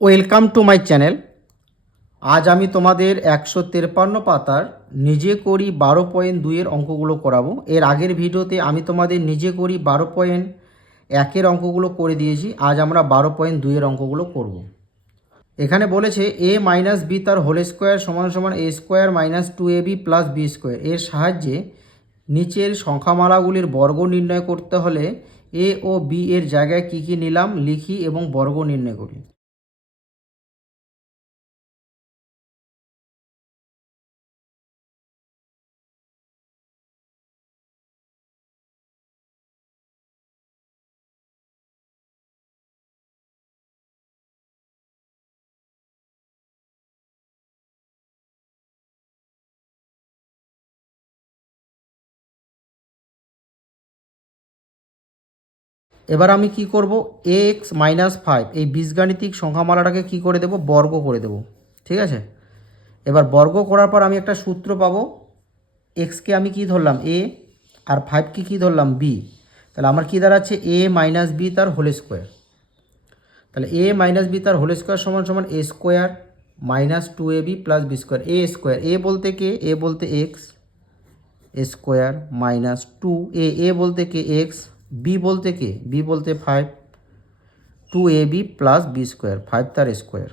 Welcome to my channel. আজ আমি তোমাদের একশো তেরপান্ন পাতার নিজে করি বারো পয়েন্ট দুইয়ের অঙ্কগুলো করাবো। এর আগের ভিডিওতে আমি তোমাদের নিজে করি বারো পয়েন্ট একের অঙ্কগুলো করে দিয়েছি। আজ আমরা বারো পয়েন্ট দুইয়ের অঙ্কগুলো করব। এখানে বলেছে এ মাইনাস বি তার হোল স্কোয়ার সমান সমান A square minus two A B plus B square. এর সাহায্যে নিচের সংখ্যামালাগুলির বর্গ নির্ণয় করতে হলে এ ও বি এর জায়গায় কী কী নিলাম, লিখি এবং বর্গ নির্ণয় করি। এবার আমি কি করব? এ এক্স মাইনাস ফাইভ এই বীজগাণিতিক সংখ্যামালাটাকে কি করে দেব? বর্গ করে দেব। ঠিক আছে? এবার বর্গ করার পর আমি একটা সূত্র পাবো। এক্সকে আমি কি ধরলাম? এ আর ফাইভকে কি ধরলাম? বি তাহলে আমার কি দাঁড়াচ্ছে? এ মাইনাস বি তার হোল স্কোয়ার তাহলে এ মাইনাস বি তার হোল স্কোয়ার সমান সমান A square minus two A B plus B square A square A বলতে কে? এ বলতে X square minus two A A বলতে কে? এক্স বি বলতে কে? বি বলতে five two A B plus B square five তার স্কোয়ার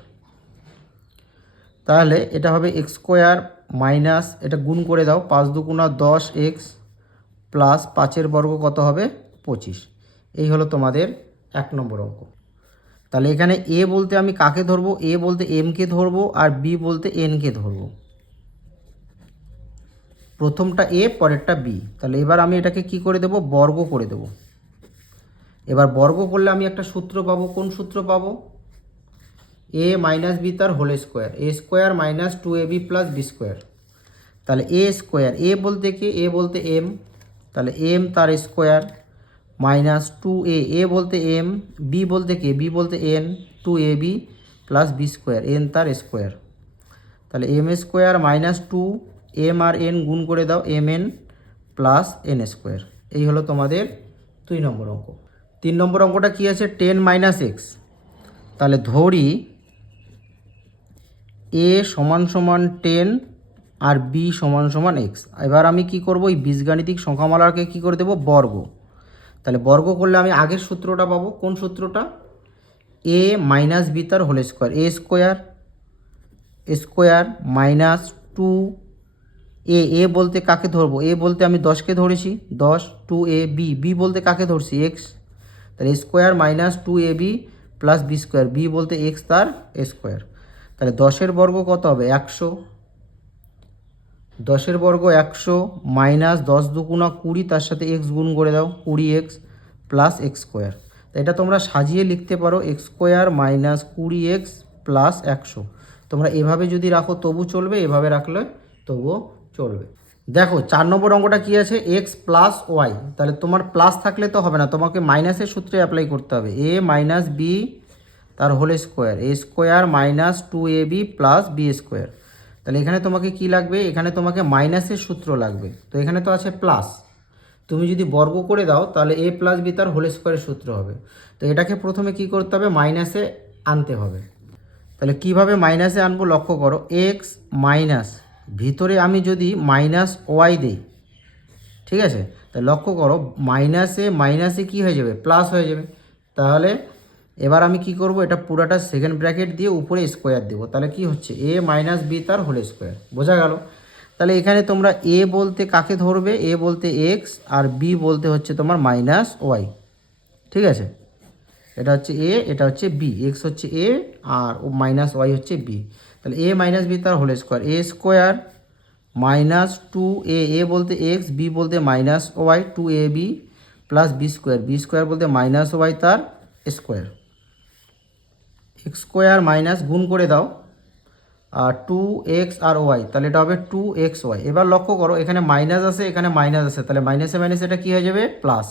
তাহলে এটা হবে এক্স স্কোয়ার মাইনাস এটা গুণ করে দাও, পাঁচ দুগুণা দশ এক্স প্লাস পাঁচের বর্গ কত হবে? পঁচিশ। এই হলো তোমাদের এক নম্বর অঙ্ক। তাহলে এখানে এ বলতে আমি কাকে ধরবো? এ বলতে এমকে ধরবো আর বি বলতে এনকে ধরবো। প্রথমটা এ পরেরটা বি তাহলে এবার আমি এটাকে কি করে দেব? বর্গ করে দেব। এবার বর্গ করলে আমি একটা সূত্র পাবো। কোন সূত্র পাবো? এ মাইনাস বি তার whole square A square minus two A B plus B square তাহলে এ স্কোয়ার এ বলতে কি? এ বলতে এম তাহলে এম তার square minus two A A বলতে এম বি বলতে কে বি বলতে N two A B plus B square N তার স্কোয়ার তাহলে M square minus two M আর এন গুণ করে দাও। M N plus N square এই হলো তোমাদের দুই নম্বর অঙ্ক। তিন নম্বর অঙ্কটা কী আছে? Ten minus X. তাহলে ধরি, এ সমান সমান টেন আর বি সমান সমান এক্স। এবার আমি কি করব? এই বীজগাণিতিক সংখ্যামালাকে কি করে দেবো? বর্গ। তাহলে বর্গ করলে আমি আগের সূত্রটা পাবো। কোন সূত্রটা? এ মাইনাস বি তার whole square. A square square minus two A. A বলতে কাকে ধরবো? এ বলতে আমি দশকে ধরেছি। দশ, টু এ, বি। বি বলতে কাকে ধরছি? এক্স। তাহলে square minus two A B plus B square B বলতে এক্স তার স্কোয়ার তাহলে দশের বর্গ কত হবে? একশো। দশের বর্গ একশো মাইনাস দশ দুগুণা কুড়ি, তার সাথে এক্স গুণ করে দাও, কুড়ি এক্স প্লাস এক্স স্কোয়ার তো এটা তোমরা সাজিয়ে লিখতে পারো এক্স স্কোয়ার মাইনাস কুড়ি এক্স প্লাস একশো। তোমরা এভাবে যদি রাখো তবু চলবে, এভাবে রাখলে তবুও চলবে। দেখো, চার নম্বর অঙ্কটা কী আছে? এক্স প্লাস ওয়াই তাহলে তোমার প্লাস থাকলে তো হবে না, তোমাকে মাইনাসের সূত্রে অ্যাপ্লাই করতে হবে। এ মাইনাস বি তার whole square A square minus two A B plus B square তাহলে এখানে তোমাকে কি লাগবে? এখানে তোমাকে মাইনাসের সূত্র লাগবে। তো এখানে তো আছে প্লাস তুমি যদি বর্গ করে দাও, তাহলে এ প্লাস বি তার হোল স্কোয়ারের সূত্র হবে। তো এটাকে প্রথমে কি করতে হবে? মাইনাসে আনতে হবে। তাহলে কীভাবে মাইনাসে আনব? লক্ষ্য করো। এক্স মাইনাস ভিতরে আমি যদি মাইনাস ওয়াই দিই, ঠিক আছে? তা লক্ষ্য করো মাইনাসে মাইনাসে কি হয়ে যাবে? প্লাস হয়ে যাবে। তাহলে এবার আমি কি করব? এটা পুরোটা সেকেন্ড ব্র্যাকেট দিয়ে উপরে স্কোয়ার দেবো। তাহলে কি হচ্ছে? এ মাইনাস বি তার হোল স্কোয়ার বোঝা গেল? তাহলে এখানে তোমরা এ বলতে কাকে ধরবে? এ বলতে এক্স আর বি বলতে হচ্ছে তোমার মাইনাস ওয়াই ঠিক আছে? এটা হচ্ছে এ এটা হচ্ছে বি এক্স হচ্ছে এ আর মাইনাস ওয়াই হচ্ছে বি তাহলে এ মাইনাস বি তার whole square A square minus two A A বলতে এক্স বি বলতে minus Y two A B plus B square B square বলতে মাইনাস ওয়াই তার square X square minus গুণ করে দাও, আর টু এক্স আর ওয়াই তাহলে এটা হবে টু এক্স ওয়াই এবার লক্ষ্য করো, এখানে মাইনাস আছে, এখানে মাইনাস আছে, তাহলে মাইনাসে মাইনাস এটা কী হয়ে যাবে? প্লাস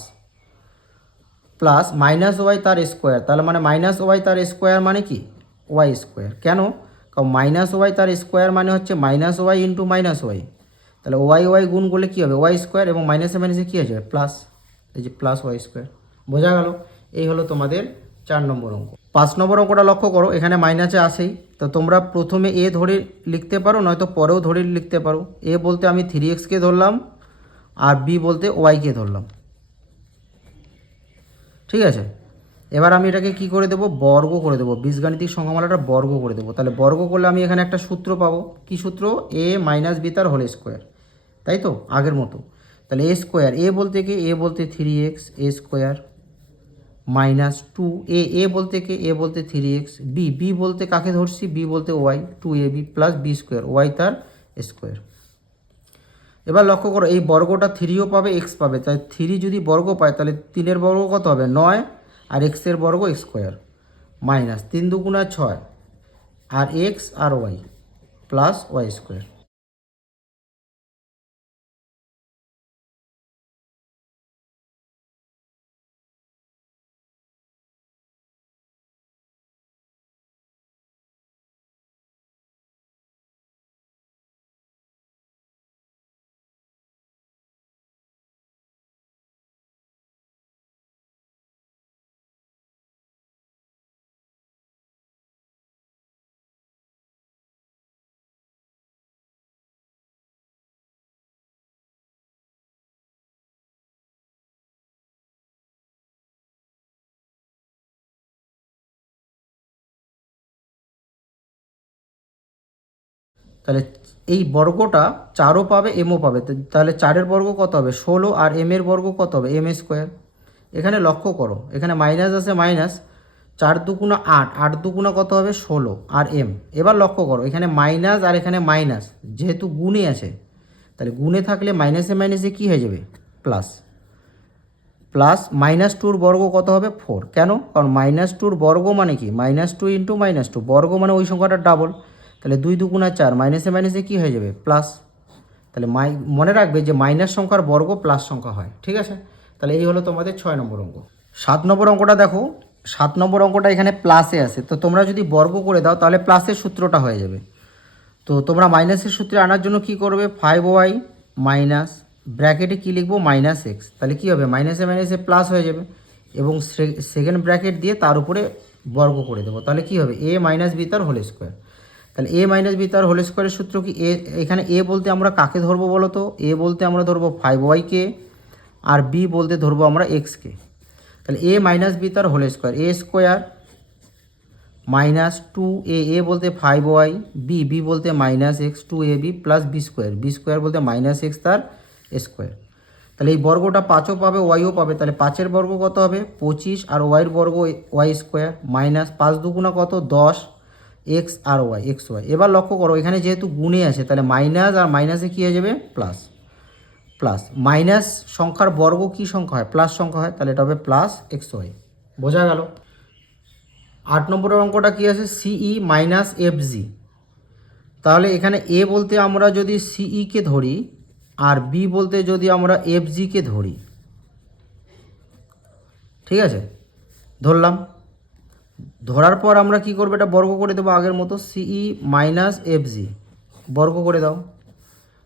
প্লাস মাইনাস ওয়াই তার স্কোয়ার তাহলে মানে মাইনাস ওয়াই তার স্কোয়ার মানে কি? ওয়াই স্কোয়ার কেন? কারণ মাইনাস ওয়াই তার স্কোয়ার মানে হচ্ছে minus Y into minus Y তাহলে ওয়াই ওয়াই গুণ করলে কী হবে? ওয়াই স্কোয়ার এবং মাইনাসে মাইনাসে কী হয়ে প্লাস এই যে প্লাস ওয়াই স্কোয়ার বোঝা গেল? এই হলো তোমাদের চার নম্বর অঙ্ক। পাঁচ নম্বর অঙ্কটা লক্ষ্য করো, এখানে মাইনাসে আসেই তো তোমরা প্রথমে এ ধরে লিখতে পারো, নয়তো পরেও ধরে লিখতে পারো। এ বলতে আমি থ্রি এক্সকে ধরলাম, আর বি বলতে ওয়াইকে ধরলাম। ঠিক আছে? এবার আমি এটাকে কি করে দেবো? বর্গ করে দেবো। বীজগাণিতিক সংখ্যামালাটা বর্গ করে দেবো। তাহলে বর্গ করলে আমি এখানে একটা সূত্র পাবো। কি সূত্র? এ মাইনাস বি তার হোল স্কোয়ার তাই তো? আগের মতো। তাহলে এ স্কোয়ার এ বলতে কি? এ বলতে three X A square minus two A A বলতে কে? এ বলতে থ্রি এক্স বি বি বলতে কাকে ধরছি? বি বলতে Y two A B plus B square Y তার স্কোয়ার এবার লক্ষ্য করো, এই বর্গটা থ্রিও পাবে এক্স পাবে। তাই থ্রি যদি বর্গ পায়, তাহলে তিনের বর্গ কত হবে? নয়। আর এক্সের বর্গ স্কোয়ার। মাইনাস তিন দুগুণা ছয়। আর এক্স আর ওয়াই প্লাস ওয়াই স্কোয়ার তাহলে এই বর্গটা চারও পাবে এমও পাবে। তাহলে চারের বর্গ কত হবে? ষোলো আর এম এর বর্গ কত হবে? এম স্কোয়ার এখানে লক্ষ্য করো, এখানে মাইনাস আছে মাইনাস চার দুগুণা আট আট দুগুণা কত হবে? ষোলো আর এম এবার লক্ষ্য করো, এখানে মাইনাস আর এখানে মাইনাস যেহেতু গুণে আছে, তাহলে গুণে থাকলে মাইনাসে মাইনাসে কী হয়ে যাবে? প্লাস প্লাস মাইনাস টুর বর্গ কত হবে? ফোর কেন? কারণ মাইনাস টুর বর্গ মানে কি? Minus two into minus two বর্গ মানে ওই সংখ্যাটা ডাবল তাহলে দুই দুগুণা চার মাইনাসে মাইনাসে কী হয়ে যাবে? প্লাস তাহলে মাই মনে রাখবে যে মাইনাস সংখ্যার বর্গ প্লাস সংখ্যা হয়, ঠিক আছে? তাহলে এই হলো তোমাদের ছয় নম্বর অঙ্ক। সাত নম্বর অঙ্কটা দেখো, সাত নম্বর অঙ্কটা এখানে প্লাসে আছে। তো তোমরা যদি বর্গ করে দাও, তাহলে প্লাসের সূত্রটা হয়ে যাবে। তো তোমরা মাইনাসের সূত্রে আনার জন্য কি করবে? ফাইভ ওয়াই মাইনাস ব্র্যাকেটে কী লিখব? মাইনাস এক্স তাহলে কী হবে? মাইনাসে মাইনাসে প্লাস হয়ে যাবে। এবং সেকেন্ড ব্র্যাকেট দিয়ে তার উপরে বর্গ করে দেবো। তাহলে কী হবে? এ মাইনাস বি তার হোল স্কোয়ার তাহলে এ মাইনাস বি তার হোল স্কোয়ারের সূত্র কি? এ এখানে এ বলতে আমরা কাকে ধরবো বলো তো? এ বলতে আমরা ধরবো ফাইভ ওয়াইকে আর বি বলতে ধরবো আমরা এক্সকে তাহলে এ মাইনাস বি তার whole square A square minus two A A বলতে ফাইভ ওয়াই বি বি বলতে minus X two A B plus B square B square বলতে মাইনাস এক্স তার স্কোয়ার তাহলে এই বর্গটা পাঁচও পাবে ওয়াইও পাবে, তাহলে পাঁচের বর্গ কত হবে? পঁচিশ, আর ওয়াইয়ের বর্গ ওয়াই স্কোয়ার মাইনাস পাঁচ দুগুণা কত? দশ। এক্স আর ওয়াই এক্স ওয়াই এবার লক্ষ্য করো, এখানে যেহেতু গুণে আছে, তাহলে মাইনাস আর মাইনাসে কী হয়ে যাবে? প্লাস প্লাস মাইনাস সংখ্যার বর্গ কী সংখ্যা হয়? প্লাস সংখ্যা হয়, তাহলে এটা হবে প্লাস এক্স ওয়াই বোঝা গেল? আট নম্বরের অঙ্কটা কী আছে? সিই মাইনাস এফ জি তাহলে এখানে এ বলতে আমরা যদি সিইকে ধরি, আর বি বলতে যদি আমরা এফ জিকে ধরি। ঠিক আছে? ধরলাম। ধরার পর আমরা কি করব? এটা বর্গ করে দেবো আগের মতো সিই মাইনাস এফ জি বর্গ করে দাও।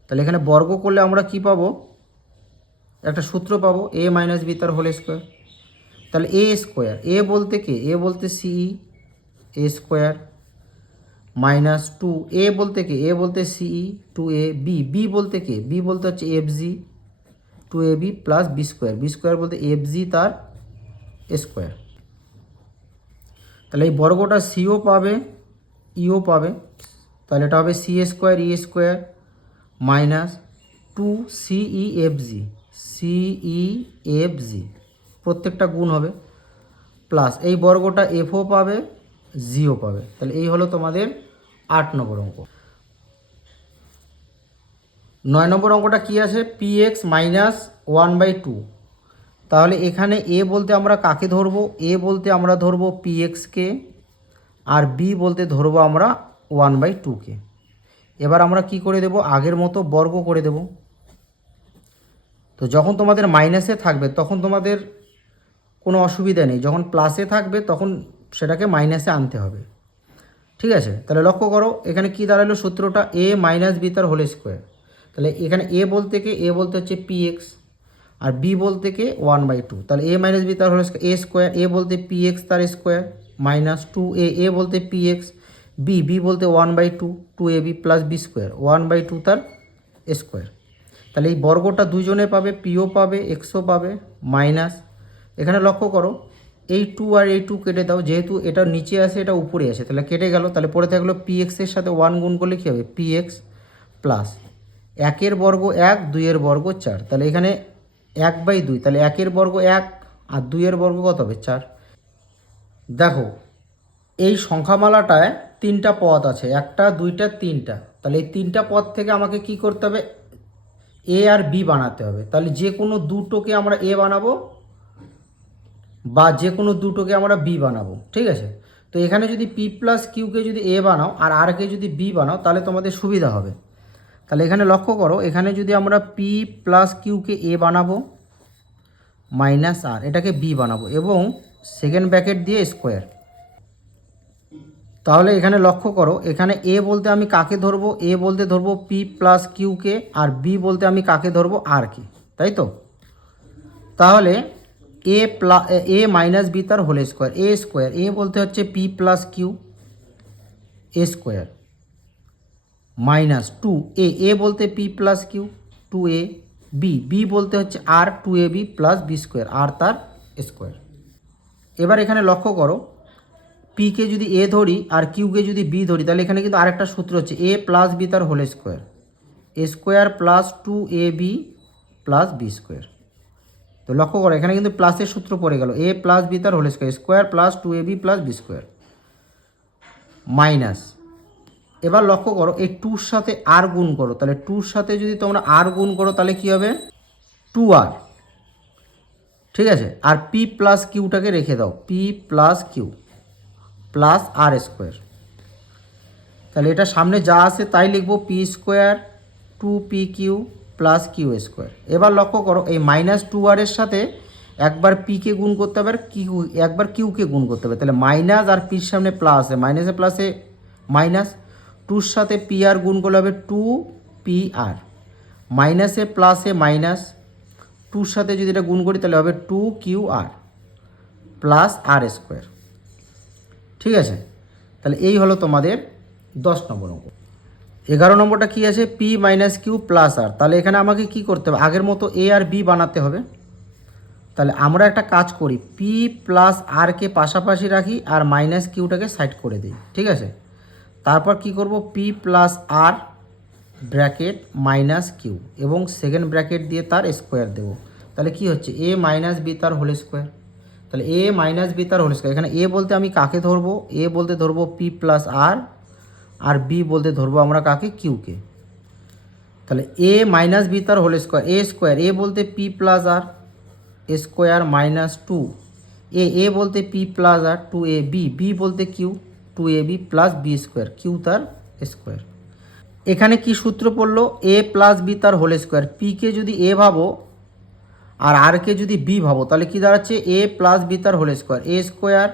তাহলে এখানে বর্গ করলে আমরা কি পাবো? একটা সূত্র পাবো এ মাইনাস বি তার হোল স্কোয়ার তাহলে এ স্কোয়ার এ বলতে কে? এ বলতে C E A square minus two A বলতে কে? এ বলতে সিই টু এ বি বি বলতে কে? বি বলতে হচ্ছে F G two A B plus B square B square বলতে এফ জি তার স্কোয়ার তাহলে এই বর্গটা সিও পাবে, ইও পাবে, তাহলে এটা হবে C square, E square minus two C E F G C E F G, প্রত্যেকটা গুণ হবে প্লাস এই বর্গটা এফও পাবে জিও পাবে। তাহলে এই হলো তোমাদের আট নম্বর অঙ্ক। নয় নম্বর অঙ্কটা কি আছে? P X minus one by two তাহলে এখানে এ বলতে আমরা কাকে ধরবো? এ বলতে আমরা ধরবো পি এক্সকে আর বি বলতে ধরবো আমরা ওয়ান বাই টুকে এবার আমরা কি করে দেব? আগের মতো বর্গ করে দেব। তো যখন তোমাদের মাইনাসে থাকবে, তখন তোমাদের কোনো অসুবিধা নেই। যখন প্লাসে থাকবে, তখন সেটাকে মাইনাসে আনতে হবে। ঠিক আছে? তাহলে লক্ষ্য করো, এখানে কি দাঁড়াল? সূত্রটা এ মাইনাস বি তার হোল স্কোয়ার তাহলে এখানে এ বলতে কি? এ বলতে হচ্ছে পি এক্স আর বি বলতে কে? ওয়ান বাই টু তাহলে এ মাইনাস বি তার হলো এ স্কোয়ার এ বলতে পি এক্স তার square minus two A A বলতে পি এক্স বি বি বলতে one by two two A B plus B square one by two তার square তাহলে এই বর্গটা দুজনে পাবে পিও পাবে এক্সও পাবে মাইনাস এখানে লক্ষ্য করো, এই টু আর এই টু কেটে দাও, যেহেতু এটা নিচে আসে এটা উপরে আসে তাহলে কেটে গেল, তাহলে পরে থাকল পি এক্সের সাথে ওয়ান গুণ করলে কী হবে? পি এক্স প্লাস একের বর্গ এক, দুইয়ের বর্গ চার। তাহলে এখানে এক বাই দুই, তাহলে একের বর্গ এক আর দুইয়ের বর্গ কত হবে? চার। দেখো, এই সংখ্যামালাটায় তিনটা পদ আছে, একটা, দুইটা, তিনটা। তাহলে এই তিনটা পদ থেকে আমাকে কি করতে হবে? এ আর বি বানাতে হবে। তাহলে যে কোনো দুটোকে আমরা এ বানাবো বা যে কোনো দুটোকে আমরা বি বানাবো, ঠিক আছে? তো এখানে যদি পি প্লাস কিউকে যদি এ বানাও আর আর কে যদি বি বানাও, তাহলে তোমাদের সুবিধা হবে। তাহলে এখানে লক্ষ্য করো, এখানে যদি আমরা পি প্লাস কিউকে এ বানাবো মাইনাস আর এটাকে বি বানাবো, এবং সেকেন্ড ব্র্যাকেট দিয়ে স্কোয়ার তাহলে এখানে লক্ষ্য করো, এখানে এ বলতে আমি কাকে ধরবো? এ বলতে ধরবো পি প্লাস কিউকে আর বি বলতে আমি কাকে ধরবো? আর কে, তাই তো? তাহলে A plus A minus B তার whole square A square A বলতে হচ্ছে P plus Q A square minus two A A বলতে P plus Q, two A B B বলতে হচ্ছে R, two A B plus B square, R তার square. এবার এখানে লক্ষ্য করো পিকে যদি এ ধরি আর কিউকে যদি বি ধরি, তাহলে এখানে কিন্তু আরেকটা সূত্র হচ্ছে এ প্লাস বি তার whole square. A square plus two A B plus B square. তো লক্ষ্য করো, এখানে কিন্তু প্লাসের সূত্র পড়ে গেল, এ প্লাস বি তার whole square square plus two A B plus B square. Minus. এবার লক্ষ্য করো, এই টুর সাথে আর গুণ করো। তাহলে টুর সাথে যদি তোমরা আর গুণ করো, তাহলে কী হবে? Two R. ঠিক আছে? আর পি প্লাস কিউটাকে রেখে দাও। P plus Q plus R square. তাহলে এটা সামনে যা আছে তাই লিখব P square two P Q plus Q square. এবার লক্ষ্য করো, এই মাইনাস টু আরের সাথে একবার পিকে গুণ করতে হবে, আর কিউ, একবার কিউকে গুণ করতে হবে। তাহলে মাইনাস আর পির সামনে প্লাস, মাইনাসে প্লাসে মাইনাস টুর সাথে পি আর গুণ করলে হবে টু পি আর মাইনাসে প্লাসে মাইনাস, টুর সাথে যদি এটা গুণ করি তাহলে হবে two Q R plus R square. ঠিক আছে? তাহলে এই হলো তোমাদের দশ নম্বর অঙ্ক। এগারো নম্বরটা কি আছে? P minus Q plus R. তাহলে এখানে আমাকে কি করতে হবে? আগের মতো এ আর বি বানাতে হবে। তাহলে আমরা একটা কাজ করি, পি প্লাস আরকে পাশাপাশি রাখি আর মাইনাস কিউটাকে সাইড করে দিই। ঠিক আছে? তারপর কি করব? P plus R bracket minus Q এবং সেকেন্ড ব্র্যাকেট দিয়ে তার স্কোয়ার দেবো। তাহলে কি হচ্ছে? এ মাইনাস বি তার হোল স্কোয়ার তাহলে এ মাইনাস বি তার হোল স্কোয়ার এখানে এ বলতে আমি কাকে ধরবো? এ বলতে ধরবো পি প্লাস আর আর বি বলতে ধরবো আমরা কাকে? কিউকে তাহলে এ মাইনাস বি তার whole square A square A বলতে P plus R square minus two A A বলতে P plus R two A B B বলতে Q two A B plus B square, Q তার square. এখানে কি সূত্র পড়ল? A plus B তার whole square. পিকে যদি এ ভাবো আর আরকে যদি বি ভাবো, তাহলে কি দাঁড়াচ্ছে? এ প্লাস বি তার whole square. A square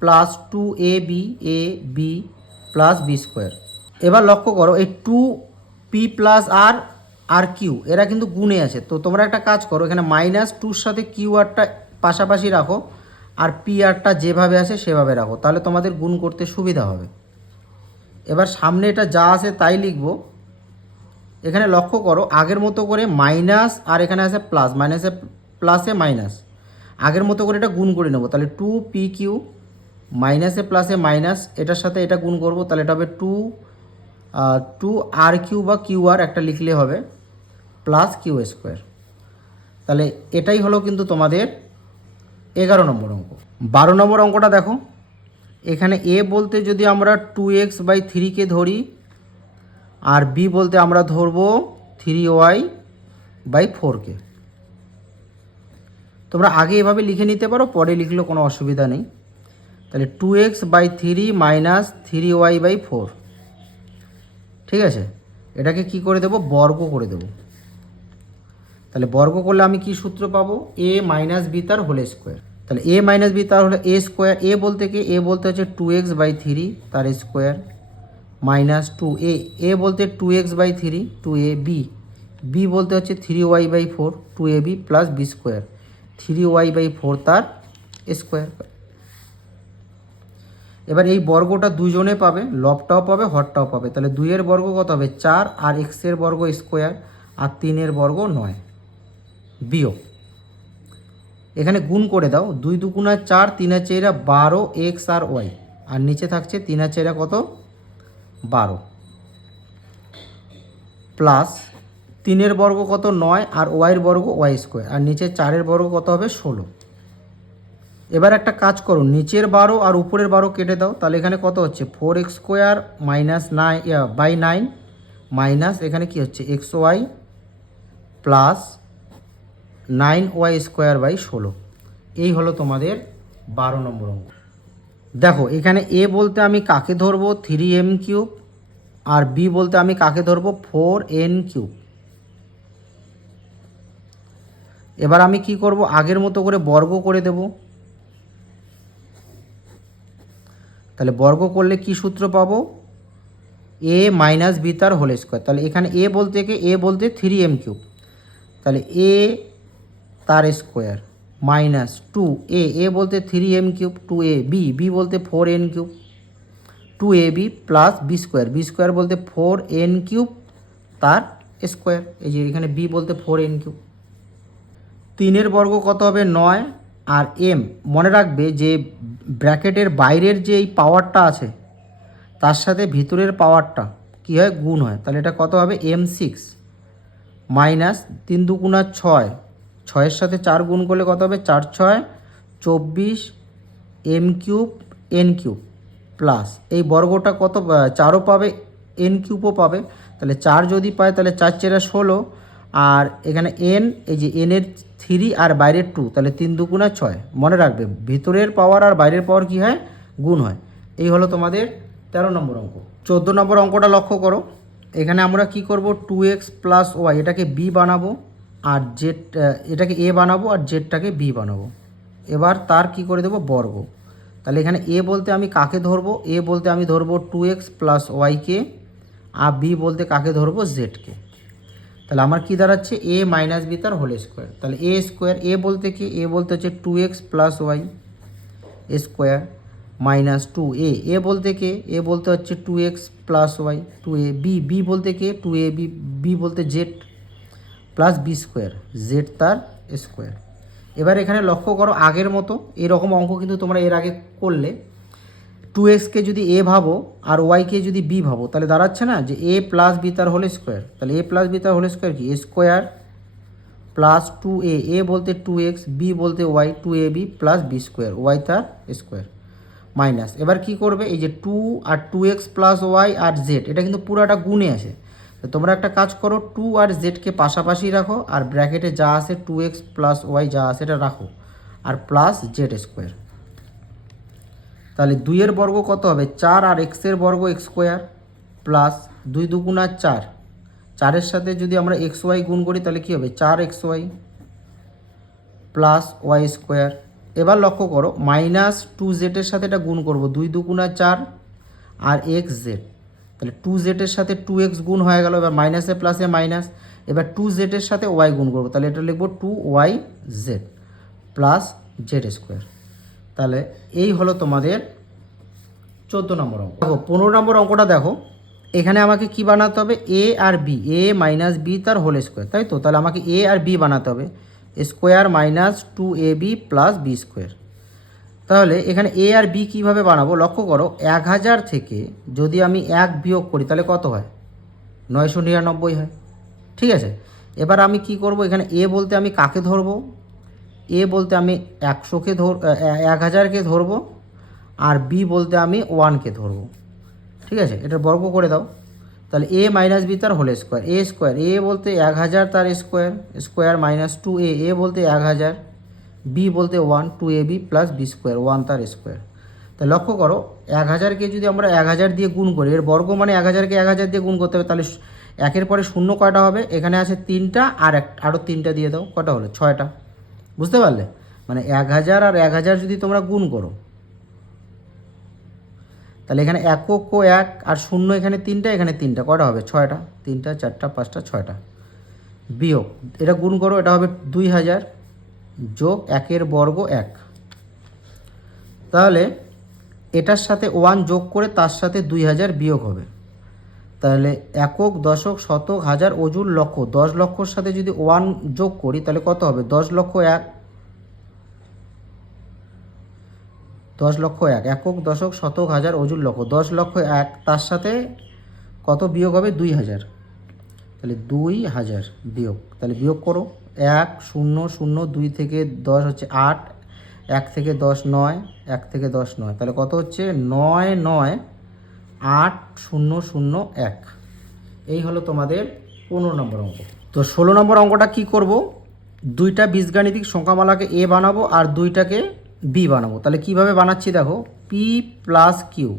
plus two A B A B plus B square. এবার লক্ষ্য করো, এই টু পি প্লাস আর আর কিউ, এরা কিন্তু গুণে আছে। তো তোমরা একটা কাজ করো, এখানে মাইনাস টুর সাথে কিউ আরটা পাশাপাশি রাখো। আর পি আরটা যেভাবে আসে সেভাবে রাখো। তাহলে তোমাদের গুণ করতে সুবিধা হবে। এবার সামনে এটা যা আছে তাই লিখব। এখানে লক্ষ্য করো, আগের মতো করে মাইনাস আর এখানে আছে প্লাস মাইনাসে প্লাসে মাইনাস আগের মতো করে এটা গুণ করে নেব। তাহলে টু পি কিউ মাইনাসে প্লাসে মাইনাস এটার সাথে এটা গুণ করব। তাহলে এটা হবে টু টু আর কিউ বা কিউ আর একটা লিখলে হবে প্লাস কিউ স্কোয়ার তাহলে এটাই হলো কিন্তু তোমাদের এগারো নম্বর অঙ্ক। বারো নম্বর অঙ্কটা দেখো। এখানে এ বলতে যদি আমরা টু এক্স বাই থ্রিকে ধরি, আর বি বলতে আমরা ধরবো থ্রি ওয়াই বাই ফোরকে তোমরা আগে এভাবে লিখে নিতে পারো, পরে লিখলেও কোনো অসুবিধা নেই। তাহলে two X by three minus three Y by four ঠিক আছে? এটাকে কি করে দেবো? বর্গ করে দেবো। তাহলে বর্গ করলে আমি কি সূত্র পাবো? এ মাইনাস বি তার হোল স্কোয়ার তাহলে এ মাইনাস বি তার হলে এ স্কোয়ার এ বলতে কি? এ বলতে হচ্ছে টু এক্স বাই থ্রি তার square minus two A A বলতে two X by three two A B B বলতে হচ্ছে three Y by four two A B plus B square three Y by four তার square এবার এই বর্গটা দুজনে পাবে, লবটাও পাবে, হরটাও পাবে। তাহলে দুইয়ের বর্গ কত হবে? চার, আর এক্সের বর্গ স্কোয়ার আর তিনের বর্গ নয়। বিয়োগ। এখানে গুণ করে দাও। দুই দুগুণা চার তিনের চেয়েরা বারো, এক্স আর ওয়াই। আর নিচে থাকছে তিনের চেয়েরা কত? বারো। প্লাস তিনের বর্গ কত? নয়। আর ওয়াইয়ের বর্গ ওয়াই স্কোয়ার। আর নিচে চারের বর্গ কত হবে? ষোলো। এবার একটা কাজ করো। নিচের বারো আর উপরের বারো কেটে দাও। তাহলে এখানে কত হচ্ছে? Four X square minus nine by nine. Minus এখানে কি হচ্ছে? X Y plus nine Y square by ষোলো। এই হলো তোমাদের বারো নম্বর অঙ্ক। দেখো, এখানে এ বলতে আমি কাকে ধরবো? থ্রি এম কিউব আর বি বলতে আমি কাকে ধরবো? ফোর এন কিউব এবার আমি কি করব? আগের মতো করে বর্গ করে দেব। তাহলে বর্গ করলে কি সূত্র পাবো? এ মাইনাস বি তার হোল স্কোয়ার তাহলে এখানে এ বলতে কি? এ বলতে থ্রি এম কিউব তাহলে এ তার square. Minus two A A বলতে three M cube, two A B B বলতে four N cube, two A B plus B square. B square বলতে ফোর এন কিউব, তার square. এই যে এখানে B বলতে ফোর এন কিউব। তিনের বর্গ কত হবে? নয়। আর এম, মনে রাখবে যে ব্র্যাকেটের বাইরের যে এই পাওয়ারটা আছে, তার সাথে ভিতরের পাওয়ারটা কী হয়? গুণ হয়। তাহলে এটা কত হবে? M six. মাইনাস তিন দুগুণা ছয়। ছয়ের সাথে চার গুণ করলে কত হবে? চার ছয়, চব্বিশ, M cube, N cube plus. এই বর্গটা কত চারও পাবে, এন কিউবও পাবে। তাহলে চার যদি পায়, তাহলে চার চেরা ষোলো। আর এখানে এন, এই যে এনের থ্রি আর বাইরের টু, তাহলে তিন দুগুণা ছয়। মনে রাখবে, ভিতরের পাওয়ার আর বাইরের পাওয়ার কি হয়? গুণ হয়। এই হলো তোমাদের তেরো নম্বর অঙ্ক। চোদ্দ নম্বর অঙ্কটা লক্ষ্য করো। এখানে আমরা কি করব? টু এক্স প্লাস ওয়াই, এটাকে বি বানাবো। আর জেড এটাকে এ বানাবো আর জেডটাকে বি বানাবো। এবার তার কি করে দেবো? বর্গ। তাহলে এখানে এ বলতে আমি কাকে ধরবো? এ বলতে আমি ধরবো টু এক্স প্লাস ওয়াইকে আর বি বলতে কাকে ধরবো? জেডকে তাহলে আমার কি দাঁড়াচ্ছে? এ মাইনাস বি তার হোল স্কোয়ার তাহলে এ স্কোয়ার এ বলতে কি? এ বলতে হচ্ছে two x plus y square minus two a a বলতে কে? এ বলতে হচ্ছে two x plus y two a b b বলতে কে? টু এ বি বি বলতে z plus b square, z তার স্কোয়ার। এবার এখানে লক্ষ্য করো আগের মতো এরকম অঙ্ক কিন্তু তোমরা এর আগে করলে। টু এক্সকে যদি এ ভাবো আর ওয়াইকে যদি বি ভাবো, তাহলে দাঁড়াচ্ছে না যে এ প্লাস বি তার হোল স্কোয়ার। তাহলে এ প্লাস বি তার হোল স্কোয়ার কি? A square plus two A A বলতে টু এক্স, বি বলতে Y, two A B plus B square, Y তার স্কোয়ার মাইনাস। এবার কি করবে? এই যে টু আর টু এক্স প্লাস ওয়াই আর জেড, এটা কিন্তু পুরাটা গুণে আছে তো তোমরা একটা কাজ করো টু আর জেডকে পাশাপাশি রাখো, আর ব্র্যাকেটে যা আছে টু এক্স প্লাস ওয়াই যা আছে এটা রাখো, আর প্লাস জেড স্কোয়ার তাহলে দুইয়ের বর্গ কত হবে? চার আর এক্সের বর্গ এক্স স্কোয়ার প্লাস দুই দুগুণা চার। চারের সাথে যদি আমরা এক্স ওয়াই গুণ করি, তাহলে কী হবে? চার X Y plus Y square এবার লক্ষ্য করো মাইনাস টু জেডের সাথে এটা গুণ করব, দুই দুগুণা চার আর এক্স জেড তাহলে টু জেডের সাথে টু এক্স গুণ হয়ে গেল, এবার মাইনাসে প্লাসে মাইনাস এবার টু জেডের সাথে ওয়াই গুণ করব, তাহলে এটা লিখব two Y Z plus Z square তাহলে এই হলো তোমাদের চোদ্দ নম্বর অঙ্ক। দেখো, পনেরো নম্বর অঙ্কটা দেখো, এখানে আমাকে কি বানাতে হবে? এ আর বি এ মাইনাস বি তার হোল স্কোয়ার তাই তো? তাহলে আমাকে এ আর বি বানাতে হবে square minus two A B plus B square তাহলে এখানে এ আর বি কীভাবে বানাবো? লক্ষ্য করো, এক হাজার থেকে যদি আমি এক বিয়োগ করি, তাহলে কত হয়? নয়শো নিরানব্বই হয়। ঠিক আছে? এবার আমি কি করব? এখানে এ বলতে আমি কাকে ধরবো? এ বলতে আমি একশোকে ধর এক হাজারকে ধরবো, আর বি বলতে আমি ওয়ানকে ধরবো। ঠিক আছে? এটা বর্গ করে দাও। তাহলে এ মাইনাস বি তার whole square A square A বলতে এক হাজার তার square square minus two A A বলতে এক হাজার। বি বলতে one two A B plus B square one তার স্কোয়ার তা লক্ষ্য করো, এক হাজারকে যদি আমরা এক হাজার দিয়ে গুণ করি, এর বর্গ মানে এক হাজারকে এক হাজার দিয়ে গুণ করতে হবে, তাহলে একের পরে শূন্য কয়টা হবে? এখানে আছে তিনটা আর এক আরও তিনটা দিয়ে দাও, কটা হলো? ছয়টা। বুঝতে পারলে? মানে এক হাজার আর এক হাজার যদি তোমরা গুণ করো, তাহলে এখানে একক এক আর শূন্য এখানে তিনটা এখানে তিনটা, কটা হবে? ছয়টা। তিনটা, চারটা, পাঁচটা, ছয়টা। বিয়োগ, এটা গুণ করো, এটা হবে দুই হাজার। যোগ একের বর্গ এক। তাহলে এটার সাথে ওয়ান যোগ করে তার সাথে দুই হাজার বিয়োগ হবে। তাহলে একক, দশক, শতক, হাজার, অজুর লক্ষ, দশ লক্ষর সাথে যদি ওয়ান যোগ করি, তাহলে কত হবে? দশ লক্ষ এক। দশ লক্ষ এক, একক, দশক, শতক, হাজার, অজুর লক্ষ, দশ লক্ষ এক, তার সাথে কত বিয়োগ হবে? দুই হাজার। তাহলে দুই হাজার বিয়োগ। তাহলে বিয়োগ করো। এক শূন্য শূন্য দুই থেকে দশ হচ্ছে আট, এক থেকে দশ নয়, এক থেকে দশ নয়। তাহলে কত হচ্ছে? নয় নয় আট শূন্য শূন্য এক। এই হলো তোমাদের পনেরো নম্বর অঙ্ক। তো ষোলো নম্বর অঙ্কটা কি করব? দুইটা বীজগাণিতিক সংখ্যামালাকে এ বানাবো আর দুইটাকে বি বানাবো। তাহলে কীভাবে বানাচ্ছি দেখো? পি প্লাস কিউ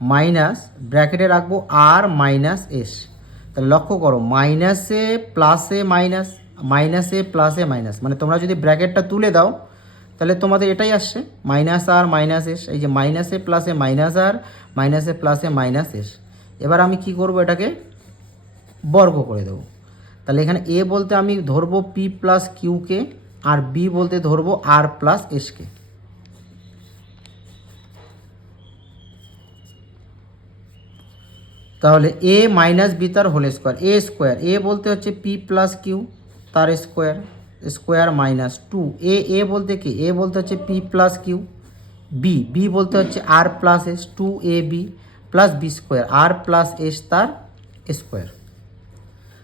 মাইনাস ব্র্যাকেটে রাখব আর মাইনাস এস তাহলে লক্ষ্য করো মাইনাসে প্লাসে মাইনাস মাইনাসে প্লাসে মাইনাস মানে তোমরা যদি ব্র্যাকেটটা তুলে দাও, তাহলে তোমাদের এটাই আসছে মাইনাস আর মাইনাস এস এই যে মাইনাসে প্লাসে মাইনাস আর মাইনাসে প্লাসে মাইনাস এস এবার আমি কি করব এটাকে? বর্গ করে দেবো। তাহলে এখানে এ বলতে আমি ধরবো পি প্লাস কিউকে আর বি বলতে ধরবো আর প্লাস এসকে তাহলে এ মাইনাস বি তার whole square A square A বলতে হচ্ছে পি প্লাস কিউ তার square square minus two A A বলতে কি? এ বলতে হচ্ছে P plus Q B B বলতে হচ্ছে R plus S two A B plus B square R plus S তার স্কোয়ার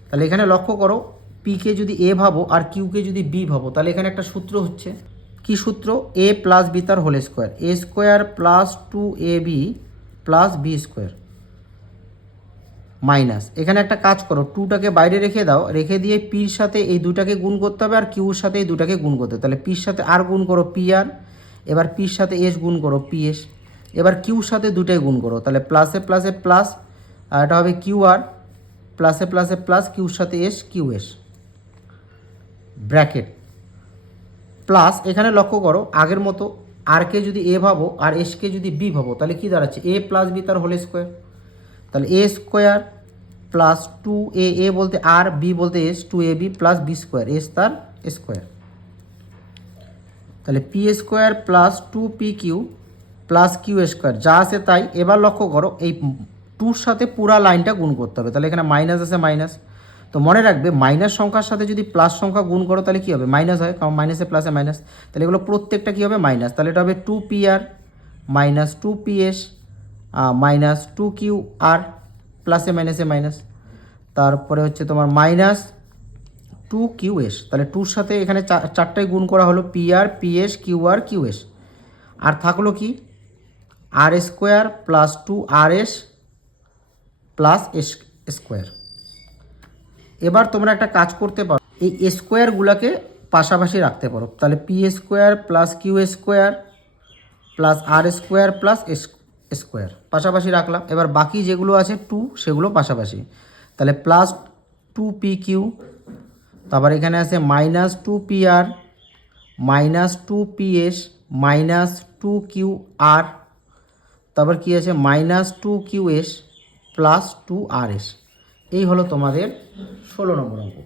তাহলে এখানে লক্ষ্য করো পিকে যদি এ ভাবো আর কিউকে যদি বি ভাবো, তাহলে এখানে একটা সূত্র হচ্ছে। কি সূত্র? এ প্লাস বি তার whole square A square plus two A B plus B square minus. এখানে একটা কাজ করো, টুটাকে বাইরে রেখে দাও, রেখে দিয়ে পির সাথে এই দুটাকে গুণ করতে হবে আর কিউর সাথে এই দুটাকে গুণ করতে হবে। তাহলে পির সাথে আর গুণ করো পি আর, এবার পির সাথে এস গুণ করো পি এস, এবার কিউর সাথে দুটাই গুণ করো। তাহলে প্লাসে প্লাসে প্লাস আর এটা হবে কিউ আর প্লাসে প্লাসে প্লাস কিউর সাথে S, Q S. Bracket. Plus এখানে লক্ষ্য করো, আগের মতো আরকে যদি এ ভাবো আর এসকে যদি বি ভাবো, তাহলে কি দাঁড়াচ্ছে? এ প্লাস বি তার হোল স্কোয়ার তাহলে A square plus two A A বলতে আর বি বলতে S two A B plus B square S তার স্কোয়ার তাহলে P square plus two P Q plus Q square যা আছে তাই। এবার লক্ষ্য করো, এই টুর সাথে পুরা লাইনটা গুণ করতে হবে। তাহলে এখানে মাইনাস আছে মাইনাস তো মনে রাখবে মাইনাস সংখ্যার সাথে যদি প্লাস সংখ্যা গুণ করো, তাহলে কী হবে? মাইনাস হয়, কারণ মাইনাসে প্লাসে মাইনাস তাহলে এগুলো প্রত্যেকটা কী হবে? মাইনাস তাহলে এটা হবে two P R minus two P S minus two Q R প্লাসে মাইনাসে মাইনাস তারপরে হচ্ছে তোমার মাইনাস টু কিউ এস তাহলে টুর সাথে এখানে চারটায় গুণ করা হলো P R P S Q R Q S R থাকল কি? R square plus two R S plus S square এবার তোমরা একটা কাজ করতে পারো। এই স্কোয়ারগুলোকে পাশাপাশি রাখতে পারো। তাহলে P square plus Q square plus R square plus S square পাশাপাশি রাখলাম। এবার বাকি যেগুলো আছে টু সেগুলো পাশাপাশি। তাহলে প্লাস টু পি কিউ তারপর এখানে আছে minus two P R minus two P S minus two Q R তারপর কী আছে? Minus two Q S plus two R S এই হলো তোমাদের ষোলো নম্বর অঙ্ক।